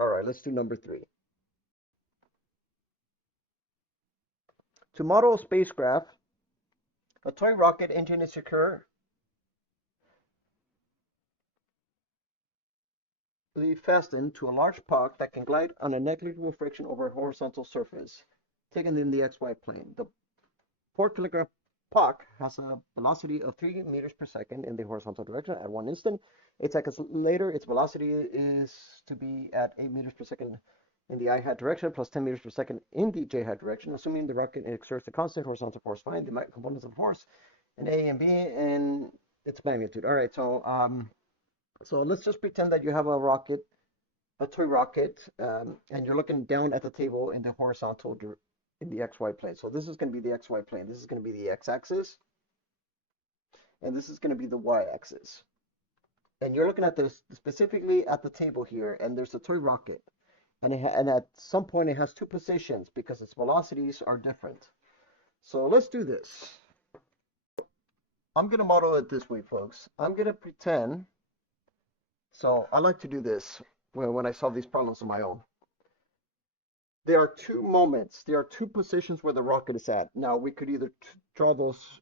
All right, let's do number 3. To model a spacecraft, a toy rocket engine is securely fastened to a large puck that can glide on a negligible friction over a horizontal surface, taken in the XY plane. The 4 kilogram puck has a velocity of 3 meters per second in the horizontal direction at 1 instant. 8 seconds later, its velocity is to be at 8 meters per second in the I hat direction plus 10 meters per second in the J hat direction, assuming the rocket exerts a constant horizontal force. Find the components of force in A and B and its magnitude. All right, so let's just pretend that you have a rocket, a toy rocket, and you're looking down at the table in the horizontal in the XY plane. So this is going to be the XY plane. This is going to be the X-axis, and this is going to be the Y-axis. And you're looking at this specifically at the table here, and there's a toy rocket, and at some point it has 2 positions because its velocities are different. So let's do this. I'm going to model it this way, folks. I'm going to pretend. So I like to do this when I solve these problems on my own. There are 2 moments, there are 2 positions where the rocket is at. Now we could either draw those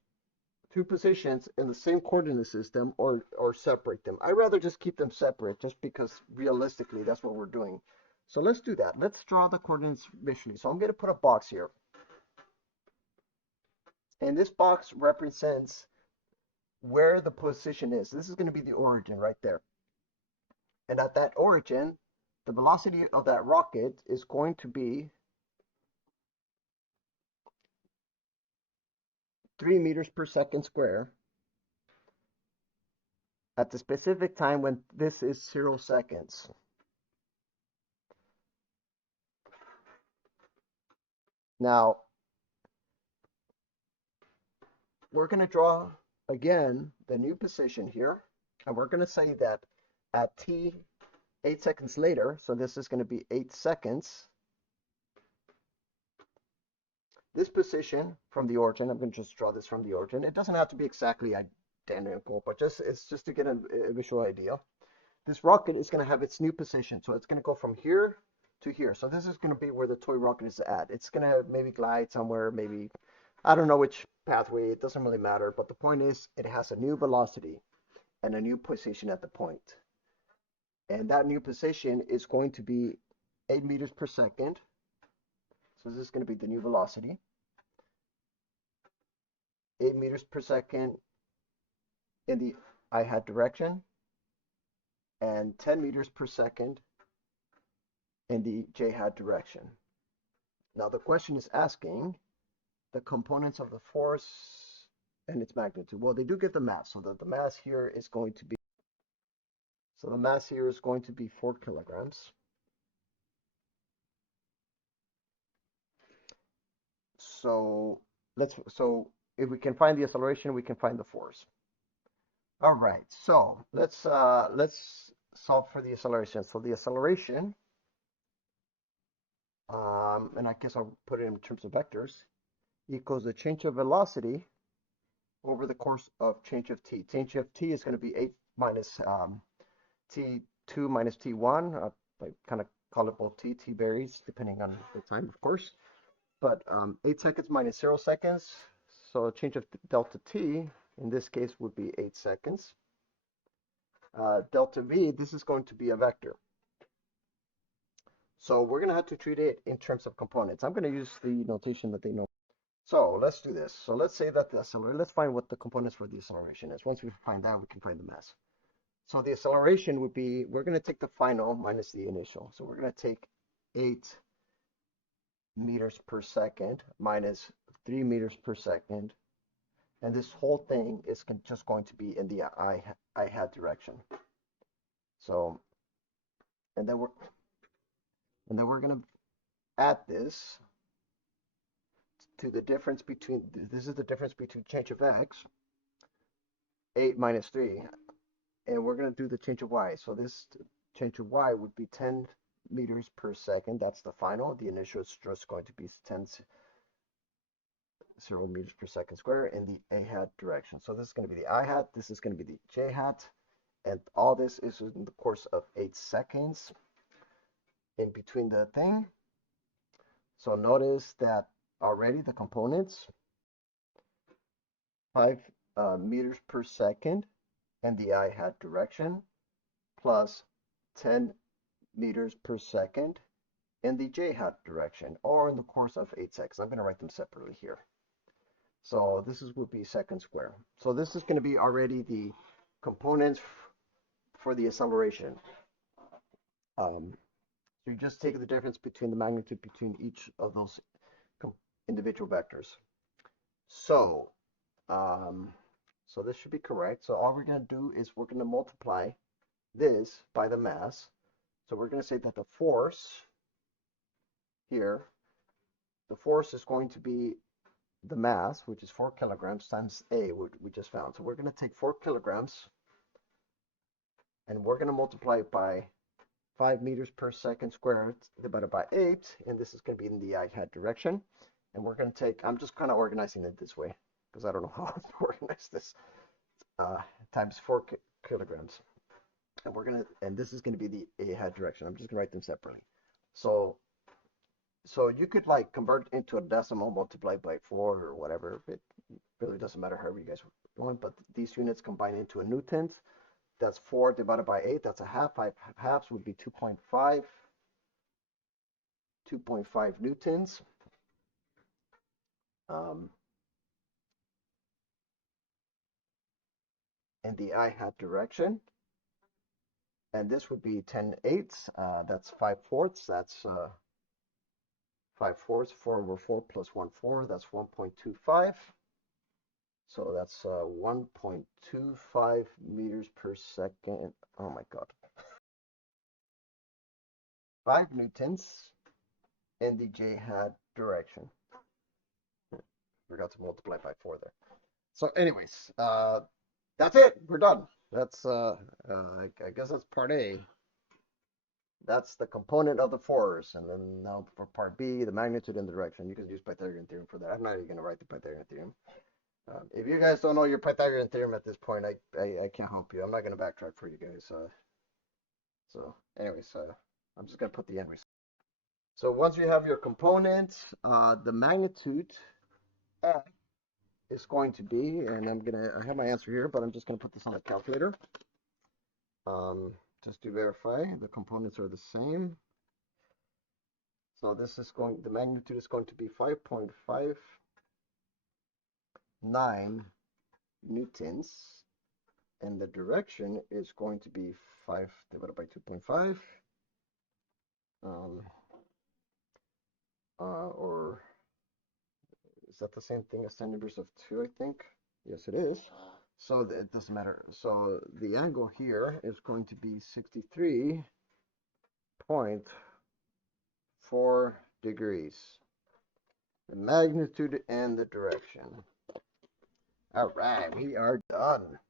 2 positions in the same coordinate system or separate them. I'd rather just keep them separate just because realistically that's what we're doing. So let's do that. Let's draw the coordinates visually. So I'm going to put a box here. And this box represents where the position is. This is going to be the origin right there. And at that origin, the velocity of that rocket is going to be 3 meters per second square at the specific time when this is 0 seconds. Now, we're going to draw again the new position here, and we're going to say that at t 8 seconds later, so this is going to be 8 seconds, this position from the origin, I'm going to just draw this from the origin. It doesn't have to be exactly identical, but it's just to get a visual idea. This rocket is going to have its new position, so it's going to go from here to here. So this is going to be where the toy rocket is at. It's going to maybe glide somewhere, maybe, I don't know which pathway, it doesn't really matter, but the point is it has a new velocity and a new position at the point. And that new position is going to be 8 meters per second. So this is going to be the new velocity. 8 meters per second in the I hat direction and 10 meters per second in the J hat direction. Now the question is asking the components of the force and its magnitude. Well, they do give the mass, so that the mass here is going to be, so the mass here is going to be 4 kilograms. So so if we can find the acceleration, we can find the force. All right, so let's solve for the acceleration. So the acceleration, and I guess I'll put it in terms of vectors, equals the change of velocity over the course of change of t. Change of t is going to be 8 minus t2 minus t1. I kind of call it both t. T varies depending on the time, of course. But 8 seconds minus 0 seconds. So change of delta t in this case would be 8 seconds. Delta v, this is going to be a vector. So we're going to have to treat it in terms of components. I'm going to use the notation that they know. So let's do this. So let's say that the acceleration, let's find what the components for the acceleration is. Once we find that, we can find the mass. So the acceleration would be, we're going to take the final minus the initial. So we're going to take 8 meters per second minus 3 meters per second. And this whole thing is just going to be in the I hat direction. So, and then we're going to add this to the difference between, this is the difference between change of x, 8 minus 3, and we're going to do the change of y. So this change of y would be 10 meters per second. That's the final. The initial is just going to be 0 meters per second square in the a hat direction. So this is going to be the I hat, this is going to be the J hat, and all this is in the course of 8 seconds. in between the thing. So notice that already the components, 5 meters per second in the I-hat direction, plus 10 meters per second in the j-hat direction, or in the course of 8 seconds. I'm going to write them separately here. So this would be second square. So this is going to be already the components for the acceleration. So you just take the difference between the magnitude between each of those individual vectors. So, so this should be correct. So all we're going to do is we're going to multiply this by the mass. So we're going to say that the force here, the force is going to be the mass, which is 4 kilograms times A, which we just found. So we're going to take 4 kilograms and we're going to multiply it by 5 meters per second squared divided by 8, and this is going to be in the I-hat direction. And we're going to take, I'm just kind of organizing it this way because I don't know how to organize this, times 4 kilograms. And we're going to, and this is going to be the I-hat direction. I'm just going to write them separately. So you could like convert into a decimal, multiply by 4 or whatever. It really doesn't matter however you guys want, but these units combine into a newtonth. That's 4 divided by 8. That's a half. 5 halves would be 2.5. 2.5 newtons. In the I-hat direction. And this would be 10/8. That's 5/4. That's 5/4. 4 over 4 plus 1/4. That's 1.25. So that's 1.25 meters per second. Oh my God. 5 newtons in the j-hat direction. Forgot to multiply by 4 there. So anyways, that's it. We're done. That's I guess that's part A. That's the component of the force, and then now for part B, the magnitude and the direction. You can use Pythagorean theorem for that. I'm not even going to write the Pythagorean theorem. If you guys don't know your Pythagorean theorem at this point, I can't help you. I'm not going to backtrack for you guys. So anyways, I'm just going to put the anyways. So once you have your components, the magnitude is going to be, and I have my answer here, but I'm just going to put this on the calculator. Just to verify, the components are the same. So this is going, the magnitude is going to be 5.59 newtons, and the direction is going to be 5 divided by 2.5, or is that the same thing as 10 inverse of 2, I think? Yes, it is. So it doesn't matter. So the angle here is going to be 63.4 degrees. The magnitude and the direction. All right, we are done.